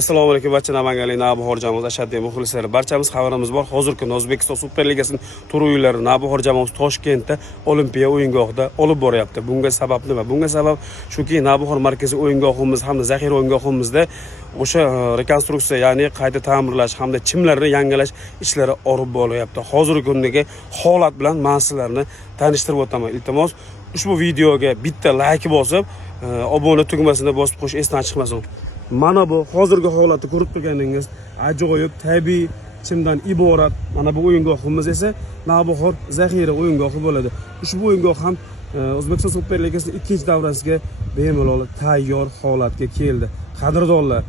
Assalomu alaykum barcha namanganlik Navbahor jamoasi ashaddiy muxlislari. Barchamiz xabarimiz bor. Hozirgi kunda O'zbekiston Super Ligasining tur o'yinlari Navbahor jamoasi Toshkentda Olimpiya o'yingohida olib boryapti. Bunga sabab nima? Bunga sabab shuki Navbahor markaziy o'yingohimiz hamda zaxira o'yingohimizda o'sha rekonstruksiya, ya'ni qayta ta'mirlash hamda chimlarni yangilash ishlari olib borilyapti. Hozirgi kundagi holat bilan men sizlarni tanishtirib o'taman. Iltimos, ushbu videoga bitta like bosib, obuna tugmasini bosib qo'yish esdan chiqmasin. Mana bu hozirgi holatni ko'rib turganingiz ajoyib tabiiy chimdan iborat. Mana bu o'yingohimiz esa Navbahor zaxira o'yingohi bo'ladi. Ushbu o'yingoh ham O'zbekiston Super Ligasining ikkinchi davrasiga bemalol tayyor holatga keldi. Qadrdonlar,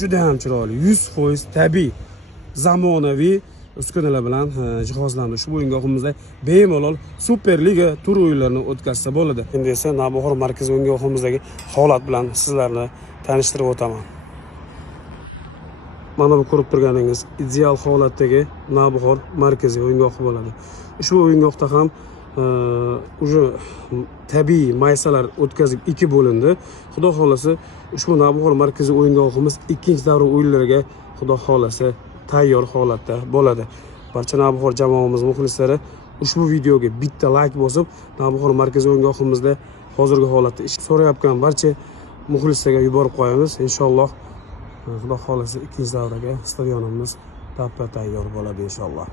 juda ham chiroyli, 100% tabiiy, zamonaviy uskunalar bilan jihozlandi. Ushbu o'yingohimizda bemalol Super Liga tur o'yinlarini o'tkazsa bo'ladi. Endi esa Navbahor markaziy o'yingohimizdagi holat bilan sizlarni tanishtirib o'taman. Mana bu ko'rib turganingiz ideal holatdagi Navbahor markaziy o'yingohi bo'ladi. Ushbu o'yingohda ham tabiiy maysalar o'tkazib ikki bo'lindi. Xudo xolasa ushbu Navbahor markaziy o'yingohimiz ikkinchi davra o'yinlariga xudo xolasa tayyor holatda bo'ladi. Barcha Navbahor jamoamiz muxlislari ushbu videoga bitta like bosib, Navbahor markaziy o'yingohimizda hozirgi holatda ish so'rayotgan barcha muxlislarga yuborib qo'yamiz. Inshaalloh xudo xolasa ikkinchi davraga stadionimiz tayyor bo'ladi inshaalloh.